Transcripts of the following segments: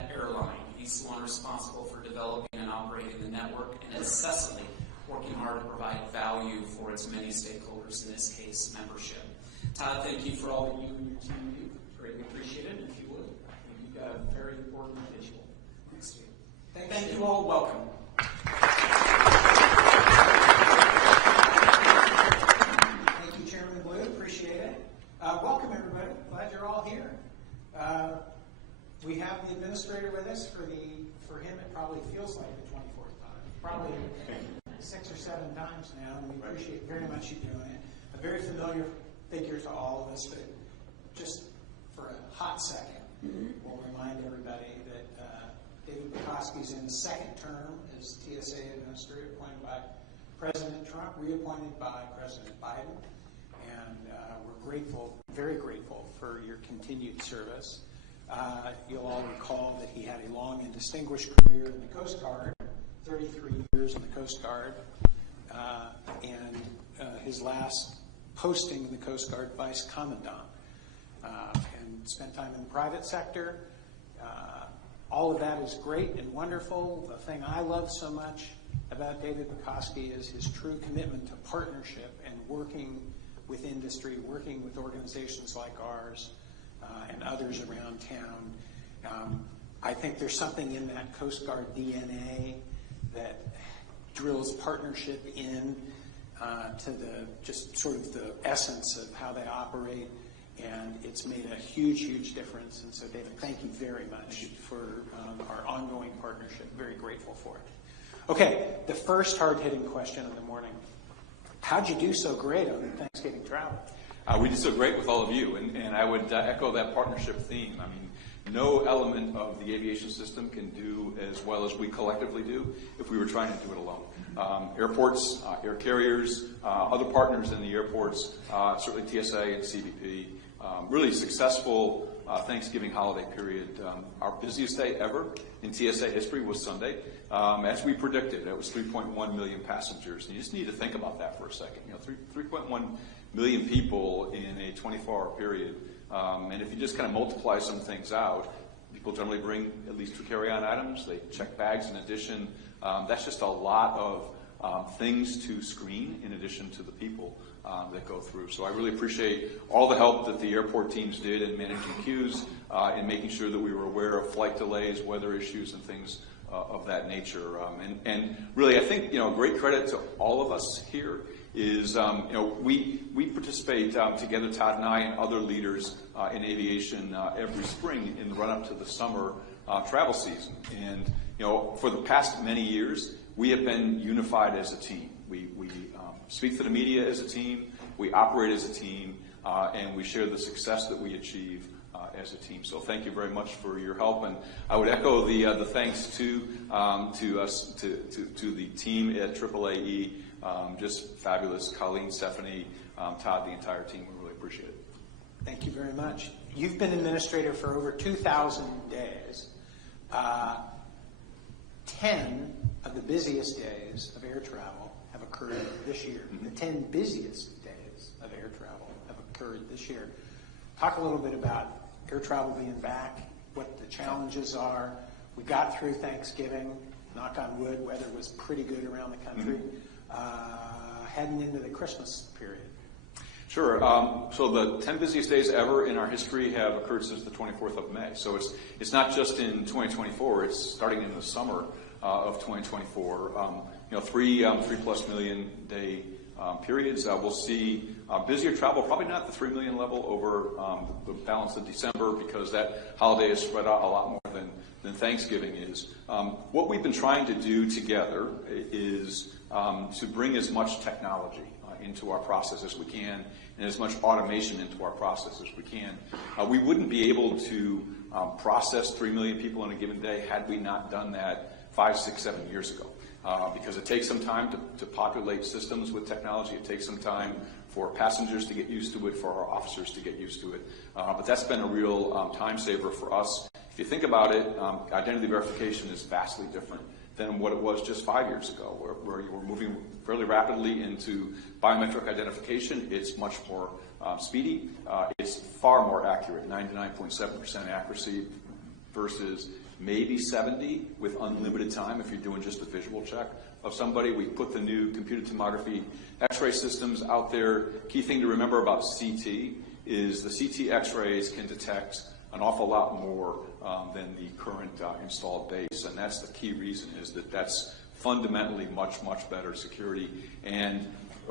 airline. He's the one responsible for developing and operating the network and incessantly working hard to provide value for its many stakeholders, in this case, membership. Todd, thank you for all that you and your team do. Greatly appreciate it. If you would, you've got a very important visual next to you. Thank you all. Welcome. Thank you, Chairman Blue. Appreciate it. Welcome, everybody. Glad you're all here. We have the administrator with us for him. It probably feels like the 24th time. Probably 6 or 7 times now, and we appreciate very much you doing it. A very familiar figure to all of us, but just for a hot second, we'll remind everybody that David Pekoske is in the second term as TSA Administrator, appointed by President Trump, reappointed by President Biden, and we're grateful, very grateful for your continued service. You'll all recall that he had a long and distinguished career in the Coast Guard, 33 years in the Coast Guard, and his last posting in the Coast Guard, Vice Commandant, and spent time in the private sector. All of that is great and wonderful. The thing I love so much about David Pekoske is his true commitment to partnership and working with industry, working with organizations like ours and others around town. I think there's something in that Coast Guard DNA that drills partnership in to the just sort of the essence of how they operate, and it's made a huge, huge difference. And so, David, thank you very much for our ongoing partnership. Very grateful for it. Okay, the first hard-hitting question of the morning. How'd you do so great on Thanksgiving travel? We did so great with all of you, and I would echo that partnership theme. I mean, no element of the aviation system can do as well as we collectively do if we were trying to do it alone. Airports, air carriers, other partners in the airports, certainly TSA and CBP, really successful Thanksgiving holiday period. Our busiest day ever in TSA history was Sunday. As we predicted, it was 3.1 million passengers. And you just need to think about that for a second. 3.1 million people in a 24-hour period. And if you just kind of multiply some things out, people generally bring at least 2 carry-on items. They check bags in addition. That's just a lot of things to screen in addition to the people that go through. So I really appreciate all the help that the airport teams did in managing queues, in making sure that we were aware of flight delays, weather issues, and things of that nature. And really, I think, great credit to all of us here is, we participate together, Todd and I and other leaders in aviation every spring in the run-up to the summer travel season. And, for the past many years, we have been unified as a team. We speak to the media as a team, we operate as a team, and we share the success that we achieve as a team. So thank you very much for your help, and I would echo the thanks to the team at AAAE. Just fabulous. Colleen, Stephanie, Todd, the entire team. We really appreciate it. Thank you very much. You've been administrator for over 2,000 days. 10 of the busiest days of air travel have occurred this year. The 10 busiest days of air travel have occurred this year. Talk a little bit about air travel being back, what the challenges are. We got through Thanksgiving, knock on wood, weather was pretty good around the country. Heading into the Christmas period. Sure. So the 10 busiest days ever in our history have occurred since the 24th of May. So it's not just in 2024, it's starting in the summer of 2024. 3+ million day periods. We'll see busier travel, probably not the 3 million level over the balance of December, because that holiday is spread out a lot more than Thanksgiving is. What we've been trying to do together is to bring as much technology into our process as we can, and as much automation into our process as we can. We wouldn't be able to process 3 million people in a given day had we not done that 5, 6, 7 years ago. Because it takes some time to populate systems with technology. It takes some time for passengers to get used to it, for our officers to get used to it. But that's been a real time saver for us. If you think about it, identity verification is vastly different than what it was just 5 years ago, where you were moving fairly rapidly into biometric identification. It's much more speedy. It's far more accurate, 99.7% accuracy, versus maybe 70 with unlimited time if you're doing just a visual check of somebody. We put the new computed tomography X-ray systems out there. Key thing to remember about CT is the CT X-rays can detect an awful lot more than the current installed base, and that's the key reason, is that that's fundamentally much, much better security. And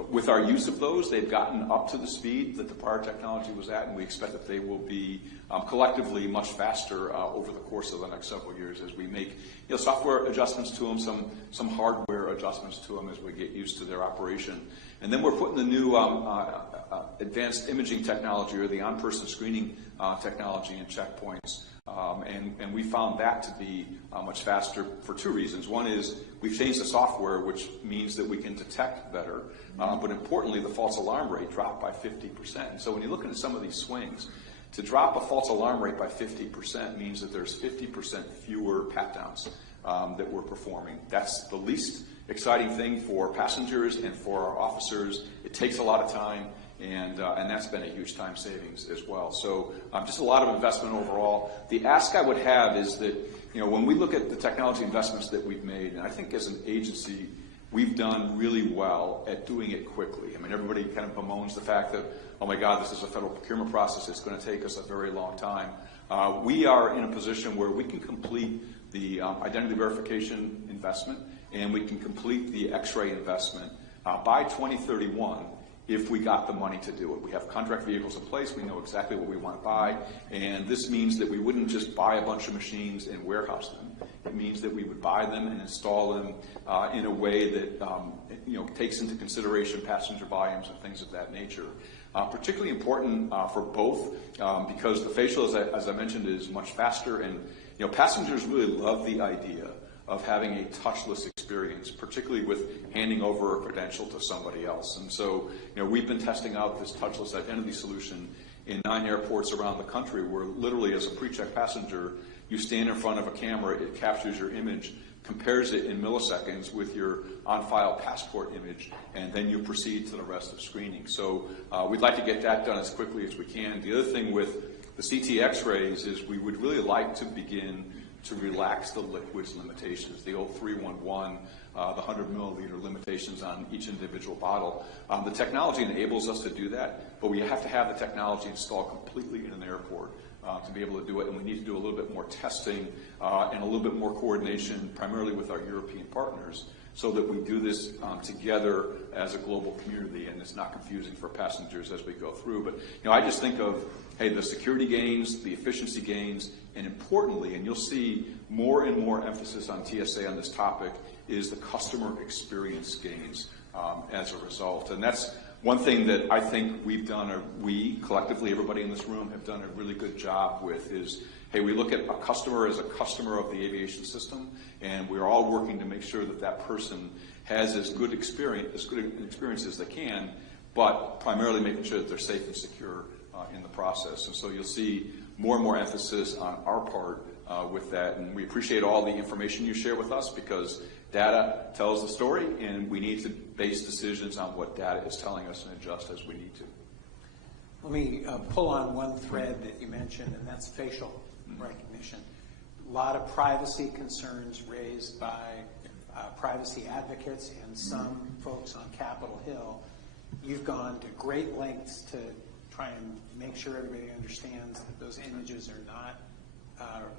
with our use of those, they've gotten up to the speed that the prior technology was at, and we expect that they will be collectively much faster over the course of the next several years as we make software adjustments to them, some hardware adjustments to them as we get used to their operation. And then we're putting the new advanced imaging technology, or the on-person screening technology, in checkpoints. And we found that to be much faster for two reasons. One is we've changed the software, which means that we can detect better. But importantly, the false alarm rate dropped by 50%. And so when you look at some of these swings, to drop a false alarm rate by 50% means that there's 50% fewer pat-downs that we're performing. That's the least exciting thing for passengers and for our officers. It takes a lot of time, and that's been a huge time savings as well. So just a lot of investment overall. The ask I would have is that, when we look at the technology investments that we've made, and I think as an agency, we've done really well at doing it quickly. I mean, everybody kind of bemoans the fact that, oh my God, this is a federal procurement process. It's going to take us a very long time. We are in a position where we can complete the identity verification investment, and we can complete the X-ray investment by 2031 if we got the money to do it. We have contract vehicles in place. We know exactly what we want to buy, and this means that we wouldn't just buy a bunch of machines and warehouse them. It means that we would buy them and install them in a way that takes into consideration passenger volumes and things of that nature. Particularly important for both because the facial, as I mentioned, is much faster, and passengers really love the idea of having a touchless experience, particularly with handing over a credential to somebody else. And so, we've been testing out this touchless identity solution in 9 airports around the country, where literally as a pre-check passenger, you stand in front of a camera, it captures your image, compares it in milliseconds with your on-file passport image, and then you proceed to the rest of screening. So we'd like to get that done as quickly as we can. The other thing with the CT X-rays is we would really like to begin to relax the liquids limitations, the old 311, the 100 milliliter limitations on each individual bottle. The technology enables us to do that, but we have to have the technology installed completely in an airport to be able to do it, and we need to do a little bit more testing and a little bit more coordination, primarily with our European partners, so that we do this together as a global community, and it's not confusing for passengers as we go through. But I just think of, hey, the security gains, the efficiency gains, and importantly, and you'll see more and more emphasis on TSA on this topic, is the customer experience gains as a result. And that's one thing that I think we've done, or we collectively, everybody in this room, have done a really good job with, is, hey, we look at a customer as a customer of the aviation system, and we're all working to make sure that that person has as good an experience as they can, but primarily making sure that they're safe and secure in the process. And so you'll see more and more emphasis on our part with that, and we appreciate all the information you share with us, because data tells the story, and we need to base decisions on what data is telling us and adjust as we need to. Let me pull on one thread that you mentioned, and that's facial recognition. A lot of privacy concerns raised by privacy advocates and some folks on Capitol Hill. You've gone to great lengths to try and make sure everybody understands that those images are not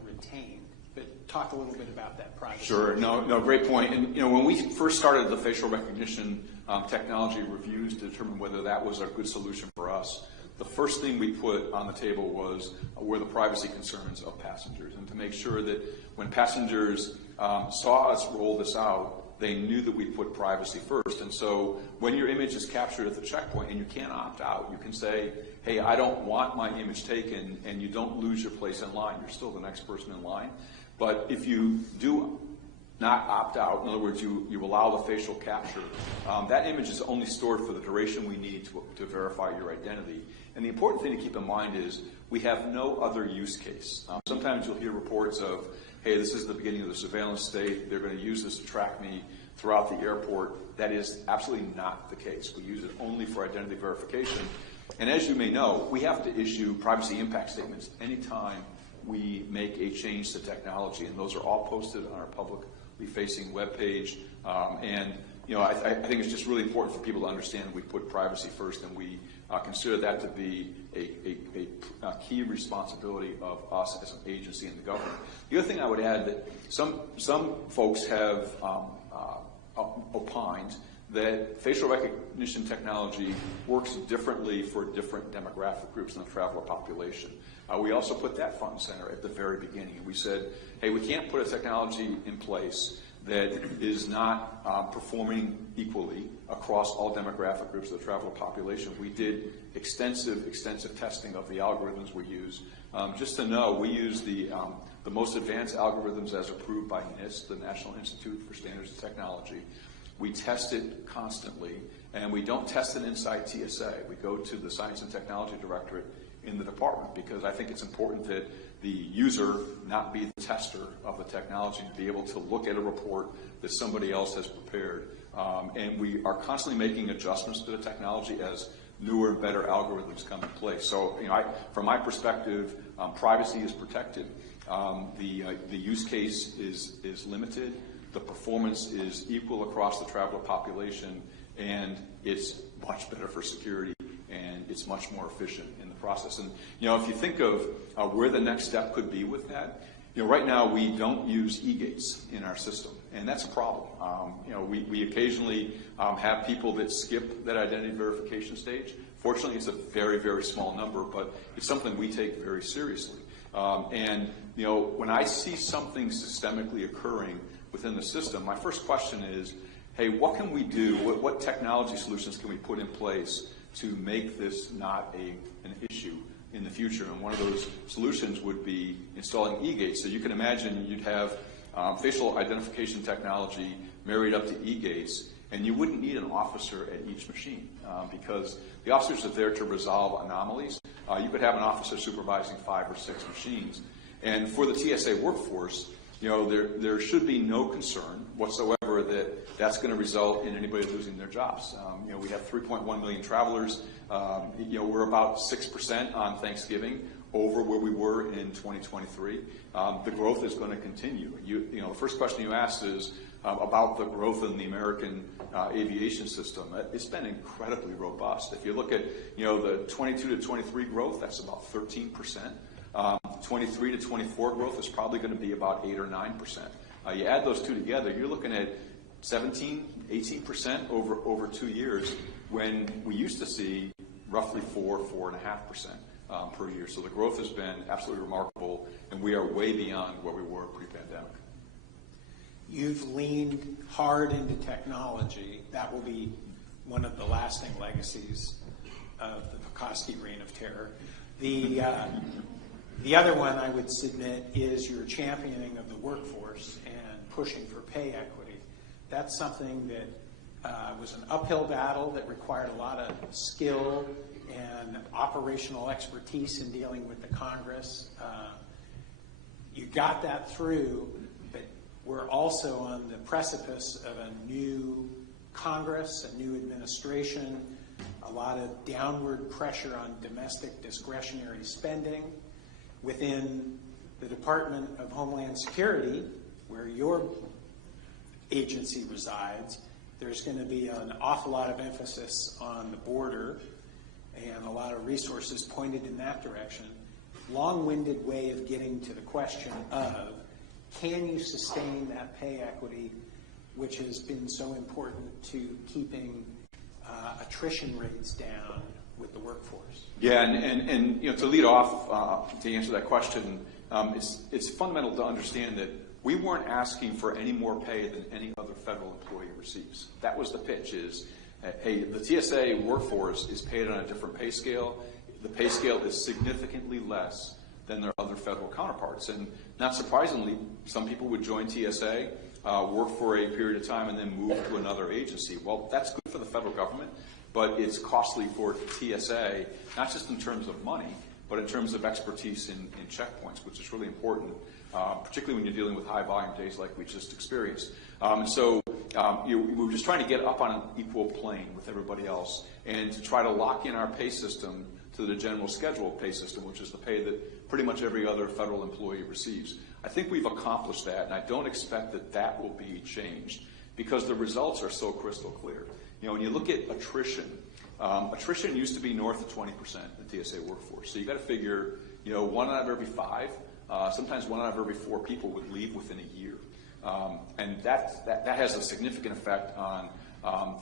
retained. But talk a little bit about that privacy. Sure. No, great point. And when we first started the facial recognition technology reviews to determine whether that was a good solution for us, the first thing we put on the table were the privacy concerns of passengers, and to make sure that when passengers saw us roll this out, they knew that we put privacy first. And so when your image is captured at the checkpoint and you can't opt out, you can say, hey, I don't want my image taken, and you don't lose your place in line. You're still the next person in line. But if you do not opt out, in other words, you allow the facial capture, that image is only stored for the duration we need to verify your identity. And the important thing to keep in mind is we have no other use case. Sometimes you'll hear reports of, hey, this is the beginning of the surveillance state. They're going to use this to track me throughout the airport. That is absolutely not the case. We use it only for identity verification. And as you may know, we have to issue privacy impact statements anytime we make a change to technology, and those are all posted on our publicly facing webpage. And I think it's just really important for people to understand we put privacy first, and we consider that to be a key responsibility of us as an agency and the government. The other thing I would add that some folks have opined that facial recognition technology works differently for different demographic groups in the traveler population. We also put that front and center at the very beginning. We said, hey, we can't put a technology in place that is not performing equally across all demographic groups of the traveler population. We did extensive testing of the algorithms we use. Just to know, we use the most advanced algorithms as approved by NIST, the National Institute for Standards and Technology. We test it constantly, and we don't test it inside TSA. We go to the Science and Technology Directorate in the department, because I think it's important that the user not be the tester of the technology, to be able to look at a report that somebody else has prepared. And we are constantly making adjustments to the technology as newer and better algorithms come in place. So, from my perspective, privacy is protected. The use case is limited. The performance is equal across the traveler population, and it's much better for security, and it's much more efficient in the process. And if you think of where the next step could be with that, right now we don't use e-gates in our system, and that's a problem. We occasionally have people that skip that identity verification stage. Fortunately, it's a very, very small number, but it's something we take very seriously. And when I see something systemically occurring within the system, my first question is, hey, what can we do? What technology solutions can we put in place to make this not an issue in the future? And one of those solutions would be installing e-gates. So you can imagine you'd have facial identification technology married up to e-gates, and you wouldn't need an officer at each machine because the officers are there to resolve anomalies. You could have an officer supervising 5 or 6 machines. And for the TSA workforce, there should be no concern whatsoever that that's going to result in anybody losing their jobs. We have 3.1 million travelers. We're about 6% on Thanksgiving over where we were in 2023. The growth is going to continue. The first question you asked is about the growth in the American aviation system. It's been incredibly robust. If you look at the 22 to 23 growth, that's about 13%. 23 to 24 growth is probably going to be about 8 or 9%. You add those two together, you're looking at 17, 18% over 2 years, when we used to see roughly 4.5% per year. So the growth has been absolutely remarkable, and we are way beyond where we were pre-pandemic. You've leaned hard into technology. That will be one of the lasting legacies of the Pekoske reign of terror. The other one I would submit is your championing of the workforce and pushing for pay equity. That's something that was an uphill battle that required a lot of skill and operational expertise in dealing with the Congress. You got that through, but we're also on the precipice of a new Congress, a new administration, a lot of downward pressure on domestic discretionary spending. Within the Department of Homeland Security, where your agency resides, there's going to be an awful lot of emphasis on the border and a lot of resources pointed in that direction. Long-winded way of getting to the question of, can you sustain that pay equity, which has been so important to keeping attrition rates down with the workforce? Yeah, and to lead off, to answer that question, it's fundamental to understand that we weren't asking for any more pay than any other federal employee receives. That was the pitch, is, hey, the TSA workforce is paid on a different pay scale. The pay scale is significantly less than their other federal counterparts. And not surprisingly, some people would join TSA, work for a period of time, and then move to another agency. Well, that's good for the federal government, but it's costly for TSA, not just in terms of money, but in terms of expertise in checkpoints, which is really important, particularly when you're dealing with high volume days like we just experienced. So we were just trying to get up on an equal plane with everybody else and to try to lock in our pay system to the general scheduled pay system, which is the pay that pretty much every other federal employee receives. I think we've accomplished that, and I don't expect that that will be changed because the results are so crystal clear. You know, when you look at attrition, attrition used to be north of 20% in the TSA workforce. So you got to figure, you know, 1 out of every 5, sometimes 1 out of every 4 people would leave within a year. And that has a significant effect on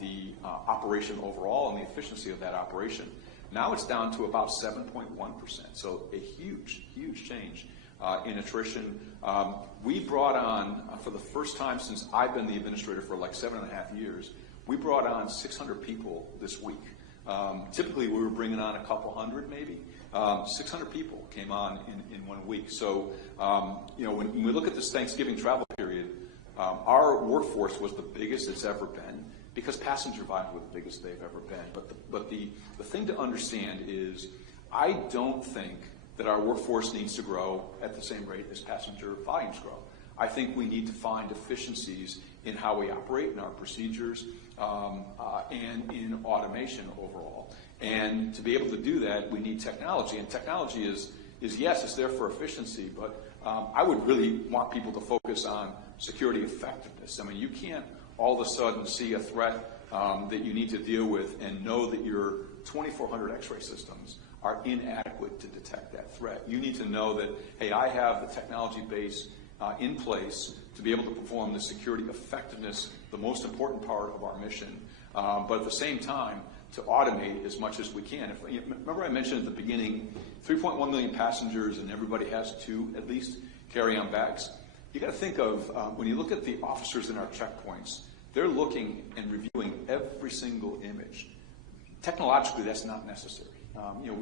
the operation overall and the efficiency of that operation. Now it's down to about 7.1%, so a huge, huge change in attrition. We brought on, for the first time since I've been the administrator for like 7.5 years, we brought on 600 people this week. Typically we were bringing on a couple hundred maybe. 600 people came on in 1 week. So, you know, when we look at this Thanksgiving travel period, our workforce was the biggest it's ever been because passenger volumes were the biggest they've ever been. But the thing to understand is I don't think that our workforce needs to grow at the same rate as passenger volumes grow. I think we need to find efficiencies in how we operate, in our procedures, and in automation overall. And to be able to do that, we need technology. And technology is yes, it's there for efficiency, but I would really want people to focus on security effectiveness. I mean, you can't all of a sudden see a threat that you need to deal with and know that your 2,400 X-ray systems are inadequate to detect that threat. You need to know that, hey, I have the technology base in place to be able to perform the security effectiveness, the most important part of our mission, but at the same time, to automate as much as we can. Remember I mentioned at the beginning, 3.1 million passengers and everybody has 2 at least carry-on bags. You got to think of, when you look at the officers in our checkpoints, they're looking and reviewing every single image. Technologically, that's not necessary. You know,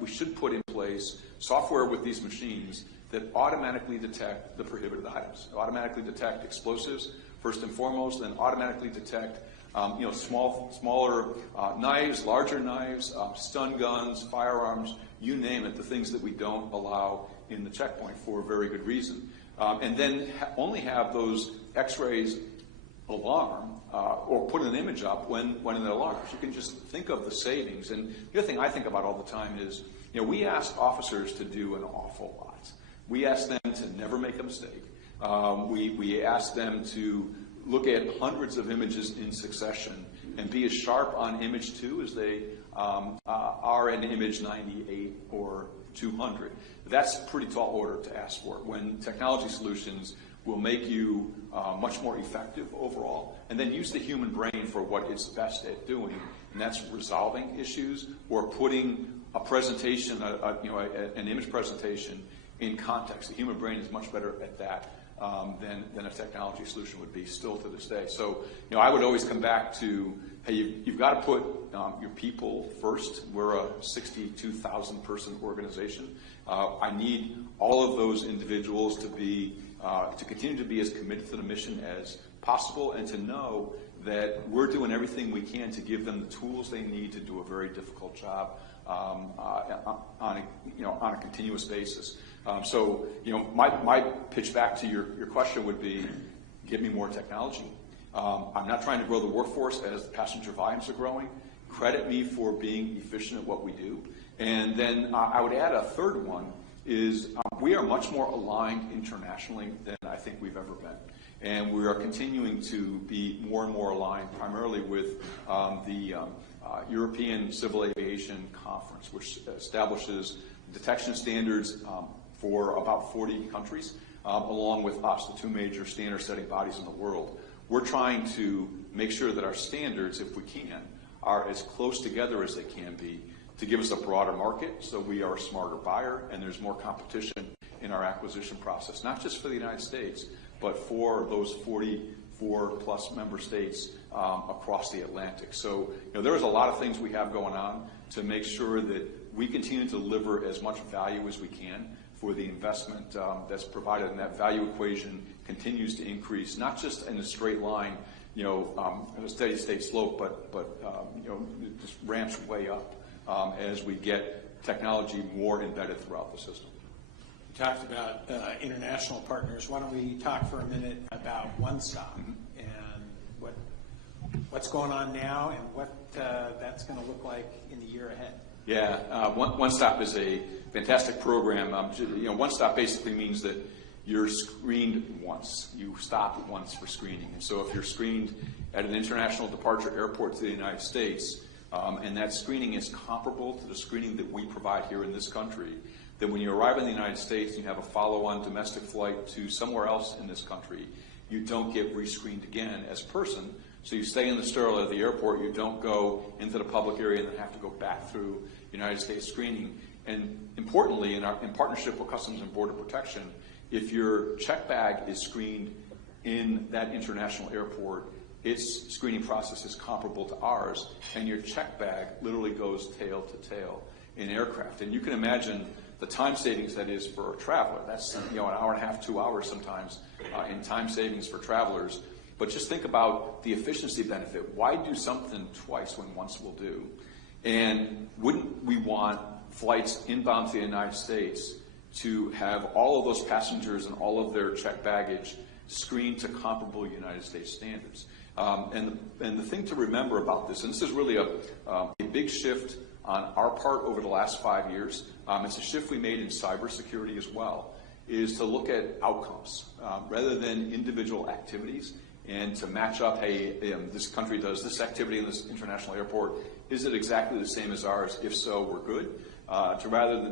we should put in place software with these machines that automatically detect the prohibited items, automatically detect explosives first and foremost, then automatically detect you know, smaller knives, larger knives, stun guns, firearms, you name it, the things that we don't allow in the checkpoint for a very good reason. And then only have those X-rays alarm or put an image up when it alarms. You can just think of the savings. And the other thing I think about all the time is, you know, we ask officers to do an awful lot. We ask them to never make a mistake. We ask them to look at hundreds of images in succession and be as sharp on image 2 as they are in image 98 or 200. That's a pretty tall order to ask for when technology solutions will make you much more effective overall, and then use the human brain for what it's best at doing, and that's resolving issues or putting a presentation, you know, an image presentation in context. The human brain is much better at that than a technology solution would be still to this day. So, you know, I would always come back to, hey, you've got to put your people first. We're a 62,000 person organization. I need all of those individuals to be to continue to be as committed to the mission as possible, and to know that we're doing everything we can to give them the tools they need to do a very difficult job on a continuous basis. So, you know, my pitch back to your question would be, give me more technology. I'm not trying to grow the workforce as passenger volumes are growing. Credit me for being efficient at what we do. And then I would add a third one is we are much more aligned internationally than I think we've ever been. And we are continuing to be more and more aligned primarily with the European Civil Aviation Conference, which establishes detection standards for about 40 countries, along with us, the 2 major standard-setting bodies in the world. We're trying to make sure that our standards, if we can, are as close together as they can be to give us a broader market so we are a smarter buyer and there's more competition in our acquisition process, not just for the United States, but for those 44-plus member states across the Atlantic. So, you know, there's a lot of things we have going on to make sure that we continue to deliver as much value as we can for the investment that's provided, and that value equation continues to increase, not just in a straight line, you know, in a steady state slope, but you know, it just ramps way up as we get technology more embedded throughout the system. You talked about international partners. Why don't we talk for a minute about One Stop and what's going on now and what that's going to look like in the year ahead? Yeah, One Stop is a fantastic program. One Stop basically means that you're screened once. You stop once for screening. And so if you're screened at an international departure airport to the United States, and that screening is comparable to the screening that we provide here in this country, then when you arrive in the United States and you have a follow-on domestic flight to somewhere else in this country, you don't get rescreened again as a person. So you stay in the sterile at the airport, you don't go into the public area and then have to go back through United States screening. And importantly, in partnership with Customs and Border Protection, if your check bag is screened in that international airport, its screening process is comparable to ours, and your check bag literally goes tail to tail in aircraft. And you can imagine the time savings that is for a traveler. That's an hour and a half, 2 hours sometimes in time savings for travelers. But just think about the efficiency benefit. Why do something twice when once will do? And wouldn't we want flights inbound to the United States to have all of those passengers and all of their checked baggage screened to comparable United States standards? And the thing to remember about this, and this is really a big shift on our part over the last 5 years, it's a shift we made in cybersecurity as well, is to look at outcomes rather than individual activities, and to match up, hey, this country does this activity in this international airport. Is it exactly the same as ours? If so, we're good. To rather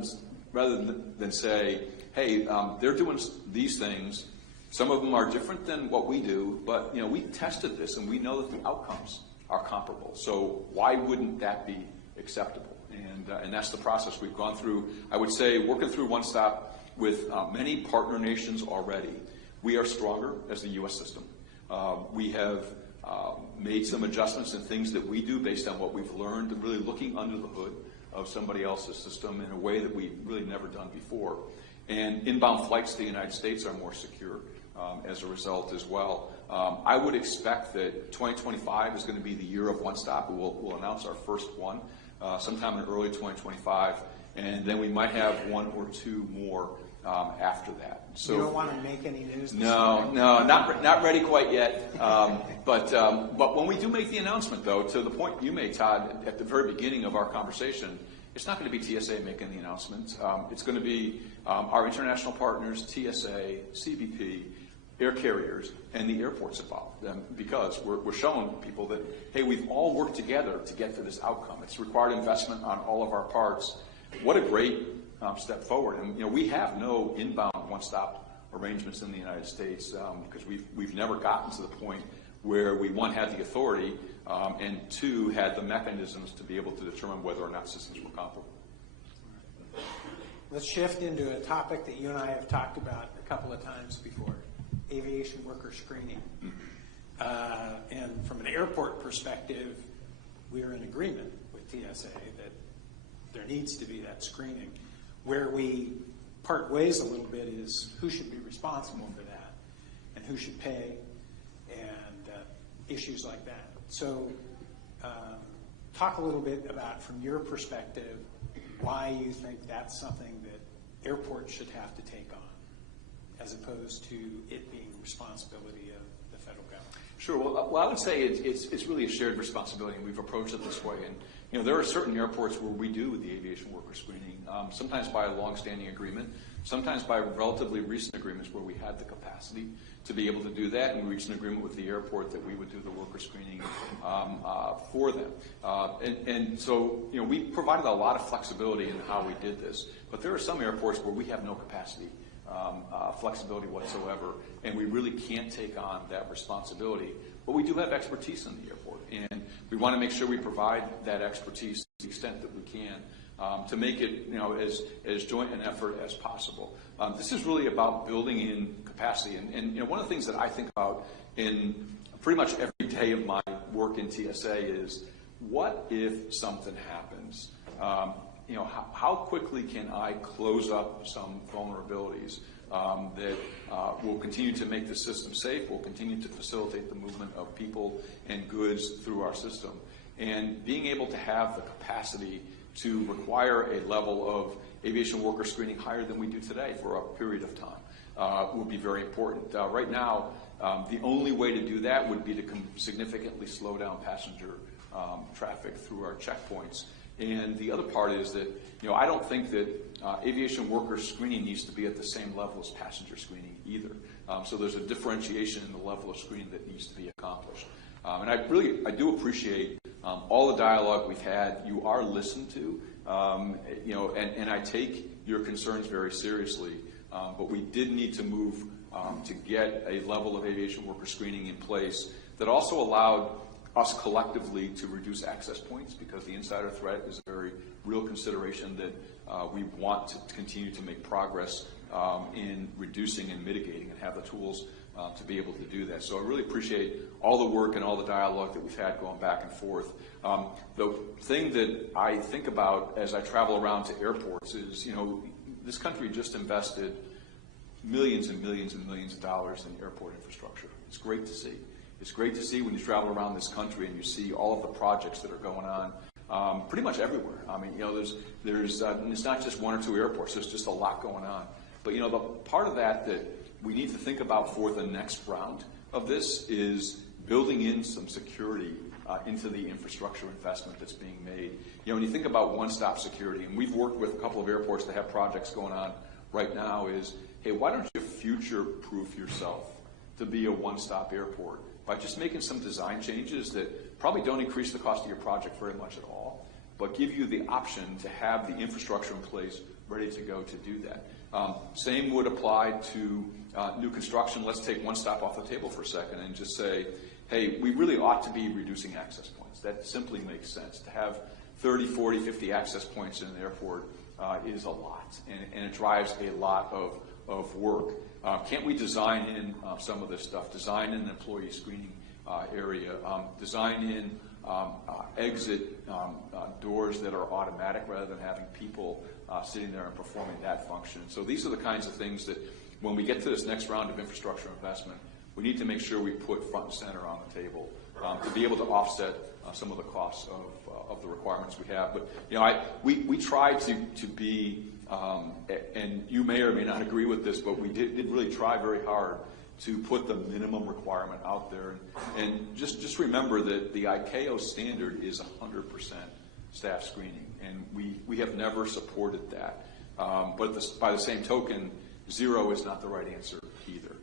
than say, hey, they're doing these things. Some of them are different than what we do, but we tested this and we know that the outcomes are comparable. So why wouldn't that be acceptable? And that's the process we've gone through. I would say working through One Stop with many partner nations already. We are stronger as the U.S. system. We have made some adjustments in things that we do based on what we've learned, and really looking under the hood of somebody else's system in a way that we've really never done before. And inbound flights to the United States are more secure as a result as well. I would expect that 2025 is going to be the year of One Stop. We'll announce our first one sometime in early 2025, and then we might have one or two more after that. So you don't want to make any news? No, not ready quite yet. But when we do make the announcement, though, to the point you made, Todd, at the very beginning of our conversation, it's not going to be TSA making the announcement. It's going to be our international partners, TSA, CBP, air carriers, and the airports involved. Because we're showing people that, hey, we've all worked together to get to this outcome. It's required investment on all of our parts. What a great step forward. And we have no inbound one-stop arrangements in the United States because we've never gotten to the point where we, one, had the authority, and two, had the mechanisms to be able to determine whether or not systems were comparable. Let's shift into a topic that you and I have talked about a couple of times before, aviation worker screening. And from an airport perspective, we're in agreement with TSA that there needs to be that screening. Where we part ways a little bit is who should be responsible for that and who should pay and issues like that. So talk a little bit about, from your perspective, why you think that's something that airports should have to take on as opposed to it being the responsibility of the federal government. Sure. Well, I would say it's really a shared responsibility, and we've approached it this way. And there are certain airports where we do the aviation worker screening, sometimes by a long-standing agreement, sometimes by relatively recent agreements where we had the capacity to be able to do that, and we reached an agreement with the airport that we would do the worker screening for them. And so, we provided a lot of flexibility in how we did this, but there are some airports where we have no capacity. Flexibility whatsoever, and we really can't take on that responsibility. But we do have expertise in the airport, and we want to make sure we provide that expertise to the extent that we can to make it, as joint an effort as possible. This is really about building in capacity, and one of the things that I think about in pretty much every day of my work in TSA is, what if something happens? How quickly can I close up some vulnerabilities that will continue to make the system safe, will continue to facilitate the movement of people and goods through our system? And being able to have the capacity to require a level of aviation worker screening higher than we do today for a period of time would be very important. Right now, the only way to do that would be to significantly slow down passenger traffic through our checkpoints. And the other part is that, I don't think that aviation worker screening needs to be at the same level as passenger screening either. So there's a differentiation in the level of screening that needs to be accomplished. And I do appreciate all the dialogue we've had. You are listened to, and I take your concerns very seriously. But we did need to move to get a level of aviation worker screening in place that also allowed us collectively to reduce access points, because the insider threat is a very real consideration that we want to continue to make progress in reducing and mitigating, and have the tools to be able to do that. So I really appreciate all the work and all the dialogue that we've had going back and forth. The thing that I think about as I travel around to airports is, this country just invested millions and millions and millions of dollars in airport infrastructure. It's great to see. It's great to see when you travel around this country and you see all of the projects that are going on pretty much everywhere. I mean, there's it's not just one or two airports. There's just a lot going on. But, the part of that we need to think about for the next round of this is building in some security into the infrastructure investment that's being made. When you think about one-stop security, and we've worked with a couple of airports that have projects going on right now, is, hey, why don't you future-proof yourself to be a one-stop airport by just making some design changes that probably don't increase the cost of your project very much at all, but give you the option to have the infrastructure in place ready to go to do that. Same would apply to new construction. Let's take one stop off the table for a second and just say, hey, we really ought to be reducing access points. That simply makes sense. To have 30, 40, 50 access points in an airport is a lot, and it drives a lot of work. Can't we design in some of this stuff? Design in an employee screening area. Design in exit doors that are automatic rather than having people sitting there and performing that function. So these are the kinds of things that when we get to this next round of infrastructure investment, we need to make sure we put front and center on the table to be able to offset some of the costs of the requirements we have. But we try to be, and you may or may not agree with this, but we did really try very hard to put the minimum requirement out there. And just remember that the ICAO standard is 100% staff screening, and we have never supported that. But by the same token, 0 is not the right answer either.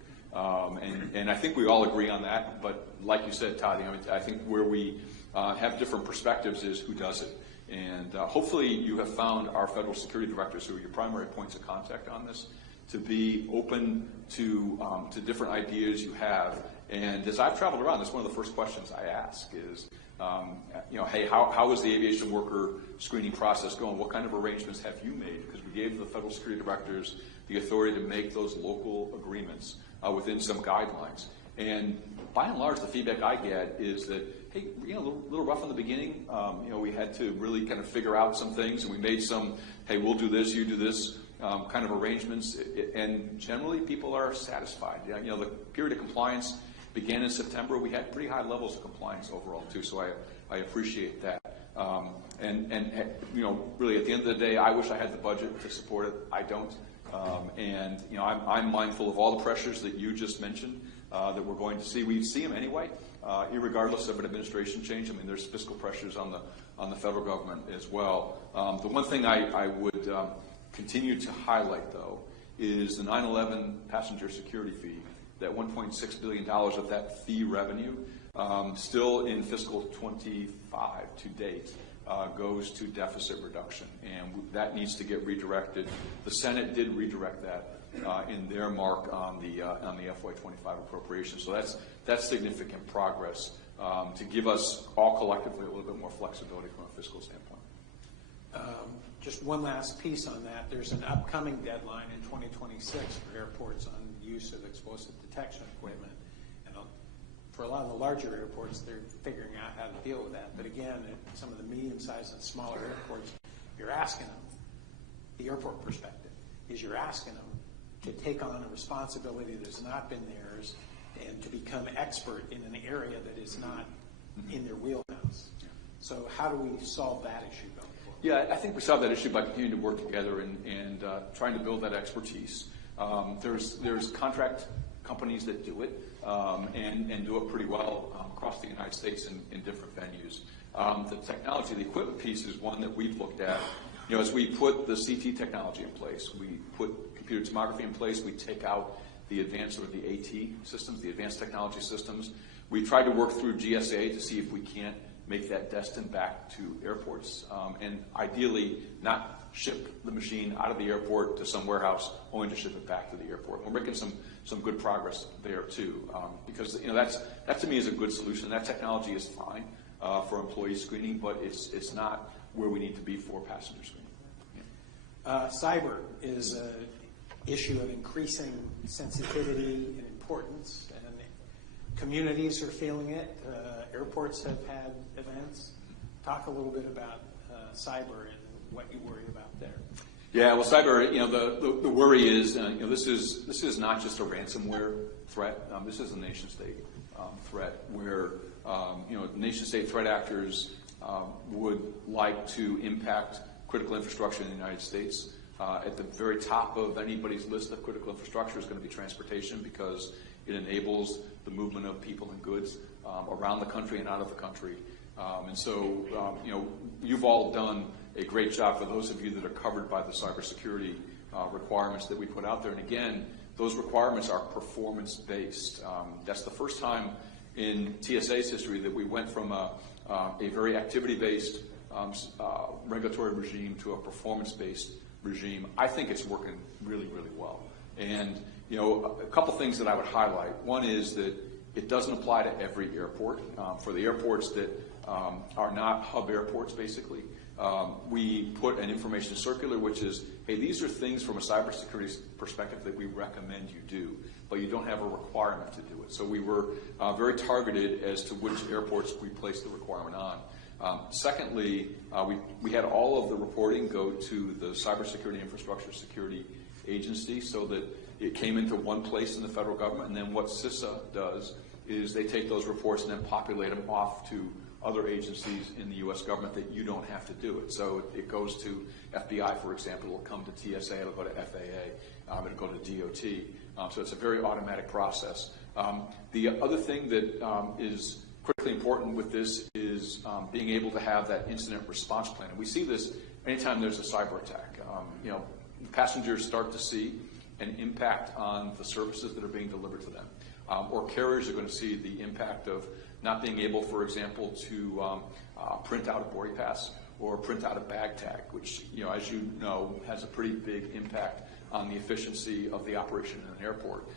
And I think we all agree on that, but like you said, Todd, I think where we have different perspectives is who does it. And hopefully you have found our federal security directors, who are your primary points of contact on this, to be open to different ideas you have. And as I've traveled around, that's one of the first questions I ask is, hey, how is the aviation worker screening process going? What kind of arrangements have you made? Because we gave the federal security directors the authority to make those local agreements within some guidelines. And by and large, the feedback I get is that, hey, a little rough in the beginning. We had to really kind of figure out some things, and we made some, hey, we'll do this, you do this, kind of arrangements. And generally, people are satisfied. The period of compliance began in September. We had pretty high levels of compliance overall, too, so I appreciate that. And really, at the end of the day, I wish I had the budget to support it. I don't. I'm mindful of all the pressures that you just mentioned that we're going to see. We see them anyway, irregardless of an administration change. I mean, there's fiscal pressures on the federal government as well. The one thing I would continue to highlight, though, is the 9/11 passenger security fee. That $1.6 billion of that fee revenue, still in fiscal 25 to date, goes to deficit reduction, and that needs to get redirected. The Senate did redirect that in their mark on the FY25 appropriation. So that's significant progress to give us all collectively a little bit more flexibility from a fiscal standpoint. Just one last piece on that. There's an upcoming deadline in 2026 for airports on use of explosive detection equipment. And for a lot of the larger airports, they're figuring out how to deal with that. But again, at some of the medium-sized and smaller airports, you're asking them, the airport perspective, is you're asking them to take on a responsibility that has not been theirs and to become expert in an area that is not in their wheelhouse. So how do we solve that issue going forward? Yeah, I think we solve that issue by continuing to work together and trying to build that expertise. There's contract companies that do it, and do it pretty well across the United States in different venues. The technology, the equipment piece is one that we've looked at. As we put the CT technology in place, we put computer tomography in place, we take out the advanced or the AT systems, the advanced technology systems. We tried to work through GSA to see if we can't make that destined back to airports, and ideally not ship the machine out of the airport to some warehouse, only to ship it back to the airport. We're making some good progress there too, because that to me is a good solution. That technology is fine for employee screening, but it's not where we need to be for passenger screening. Yeah. Cyber is an issue of increasing sensitivity and importance, and communities are feeling it. Airports have had events. Talk a little bit about cyber and what you worry about there. Yeah, well, cyber, the worry is, this is not just a ransomware threat. This is a nation-state threat where, nation-state threat actors would like to impact critical infrastructure in the United States. At the very top of anybody's list of critical infrastructure is going to be transportation, because it enables the movement of people and goods around the country and out of the country. And so, you've all done a great job for those of you that are covered by the cybersecurity requirements that we put out there. And again, those requirements are performance-based. That's the first time in TSA's history that we went from a very activity-based regulatory regime to a performance-based regime. I think it's working really, really well. And a couple things that I would highlight. One is that it doesn't apply to every airport. For the airports that are not hub airports, basically, we put an information circular, which is, hey, these are things from a cybersecurity perspective that we recommend you do, but you don't have a requirement to do it. So we were very targeted as to which airports we placed the requirement on. Secondly, we had all of the reporting go to the Cybersecurity Infrastructure Security Agency so that it came into one place in the federal government. And then what CISA does is they take those reports and then populate them off to other agencies in the U.S. government that you don't have to do it. So it goes to FBI, for example. It'll come to TSA. It'll go to FAA. It'll go to DOT. So it's a very automatic process. The other thing that is critically important with this is being able to have that incident response plan. And we see this anytime there's a cyber attack. Passengers start to see an impact on the services that are being delivered to them. Or carriers are going to see the impact of not being able, for example, to print out a boarding pass or print out a bag tag, which, as you know, has a pretty big impact on the efficiency of the operation in an airport.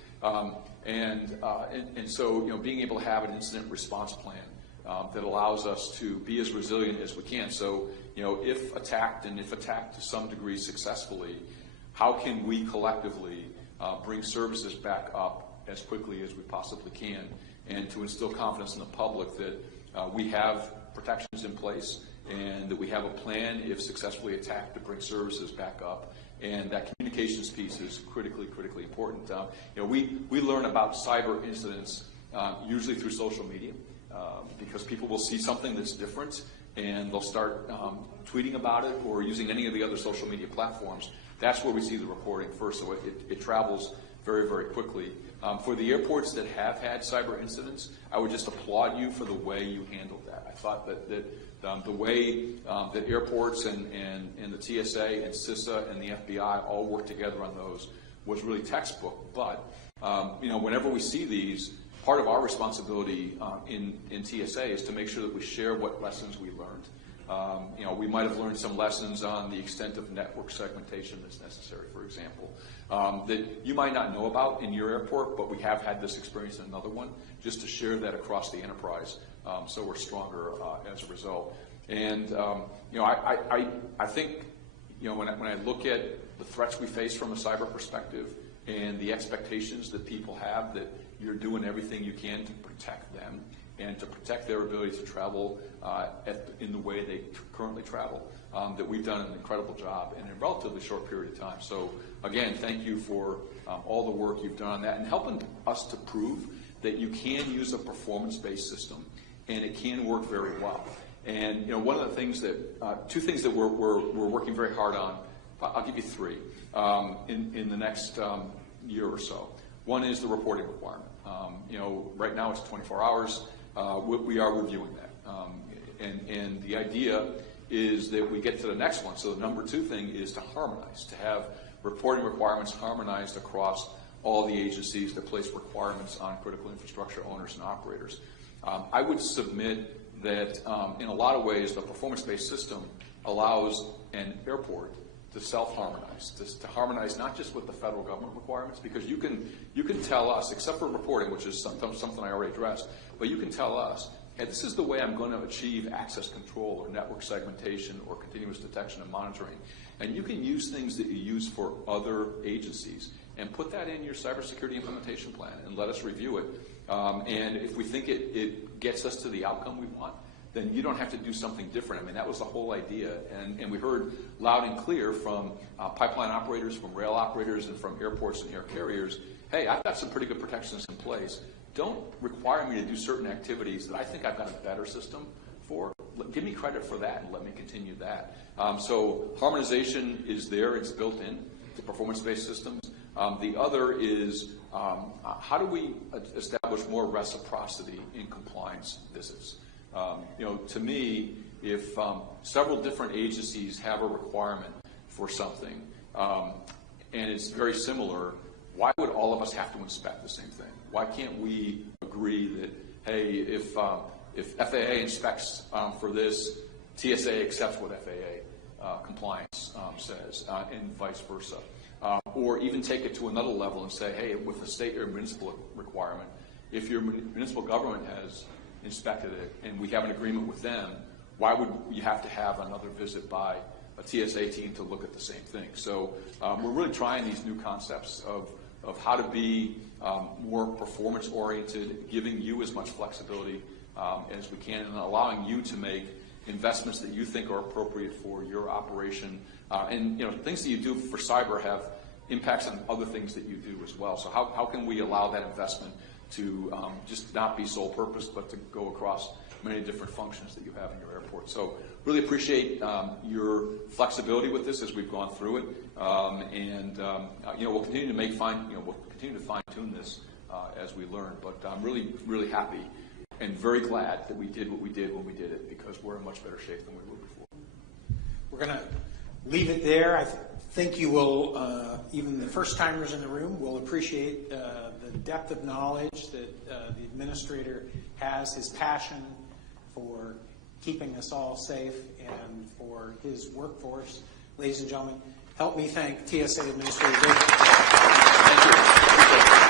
And so, being able to have an incident response plan that allows us to be as resilient as we can. So, if attacked, and if attacked to some degree successfully, how can we collectively bring services back up as quickly as we possibly can, and to instill confidence in the public that we have protections in place and that we have a plan, if successfully attacked, to bring services back up. And that communications piece is critically important. We learn about cyber incidents usually through social media because people will see something that's different and they'll start tweeting about it or using any of the other social media platforms. That's where we see the reporting first, so it travels very, very quickly. For the airports that have had cyber incidents, I would just applaud you for the way you handled that. I thought that the way that airports and the TSA and CISA and the FBI all worked together on those was really textbook. But whenever we see these, part of our responsibility in TSA is to make sure that we share what lessons we learned. We might have learned some lessons on the extent of network segmentation that's necessary, for example, that you might not know about in your airport, but we have had this experience in another one, just to share that across the enterprise so we're stronger as a result. And, I think, when I look at the threats we face from a cyber perspective and the expectations that people have that you're doing everything you can to protect them and to protect their ability to travel in the way they currently travel, that we've done an incredible job in a relatively short period of time. So, again, thank you for all the work you've done on that and helping us to prove that you can use a performance-based system and it can work very well. And one of the things that, two things that we're working very hard on, I'll give you three, in the next year or so. One is the reporting requirement. Right now it's 24 hours. We are reviewing that. And the idea is that we get to the next one. So the number 2 thing is to harmonize, to have reporting requirements harmonized across all the agencies that place requirements on critical infrastructure owners and operators. I would submit that in a lot of ways the performance-based system allows an airport to self-harmonize, to harmonize not just with the federal government requirements, because you can tell us, except for reporting, which is something I already addressed, but you can tell us, hey, this is the way I'm going to achieve access control or network segmentation or continuous detection and monitoring. And you can use things that you use for other agencies and put that in your cybersecurity implementation plan and let us review it. And if we think it gets us to the outcome we want, then you don't have to do something different. I mean, that was the whole idea. And we heard loud and clear from pipeline operators, from rail operators, and from airports and air carriers, hey, I've got some pretty good protections in place. Don't require me to do certain activities that I think I've got a better system for. Give me credit for that and let me continue that. So harmonization is there. It's built in to performance-based systems. The other is how do we establish more reciprocity in compliance visits? To me, if several different agencies have a requirement for something and it's very similar, why would all of us have to inspect the same thing? Why can't we agree that, hey, if FAA inspects for this, TSA accepts what FAA compliance says, and vice versa? Or even take it to another level and say, hey, with a state or municipal requirement, if your municipal government has inspected it and we have an agreement with them, why would you have to have another visit by a TSA team to look at the same thing? So we're really trying these new concepts of how to be more performance-oriented, giving you as much flexibility as we can, and allowing you to make investments that you think are appropriate for your operation. And things that you do for cyber have impacts on other things that you do as well. So how can we allow that investment to just not be sole purpose, but to go across many different functions that you have in your airport? So really appreciate your flexibility with this as we've gone through it, and we'll continue to fine tune this as we learn. But I'm really happy and very glad that we did what we did when we did it, because we're in much better shape than we were before. We're going to leave it there. I think you will, even the first-timers in the room, will appreciate the depth of knowledge that the administrator has, his passion for keeping us all safe, and for his workforce. Ladies and gentlemen, help me thank TSA Administrator David. Thank you.